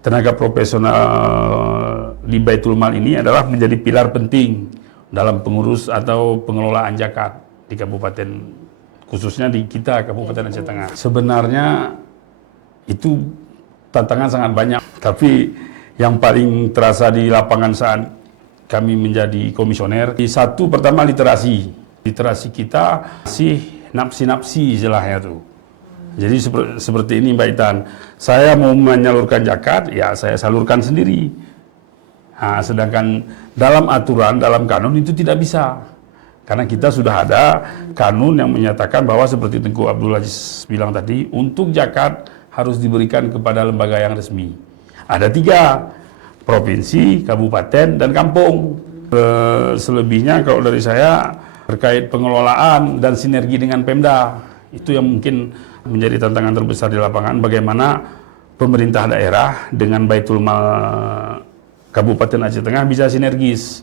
tenaga profesional di Baitul Mal ini adalah menjadi pilar penting dalam pengurus atau pengelolaan zakat di kabupaten, khususnya di kita Kabupaten Aceh Tengah. Sebenarnya itu tantangan sangat banyak, tapi yang paling terasa di lapangan saat kami menjadi komisioner, satu pertama literasi kita masih napsi-napsi istilahnya tuh. Jadi seperti ini Mbak Itan, saya mau menyalurkan zakat, ya saya salurkan sendiri. Nah, sedangkan dalam aturan, dalam kanun itu tidak bisa. Karena kita sudah ada kanun yang menyatakan bahwa seperti Tengku Abdul Aziz bilang tadi, untuk zakat harus diberikan kepada lembaga yang resmi. Ada 3, provinsi, kabupaten, dan kampung. Selebihnya kalau dari saya terkait pengelolaan dan sinergi dengan Pemda, itu yang mungkin menjadi tantangan terbesar di lapangan, bagaimana pemerintah daerah dengan Baitul Mal Kabupaten Aceh Tengah bisa sinergis.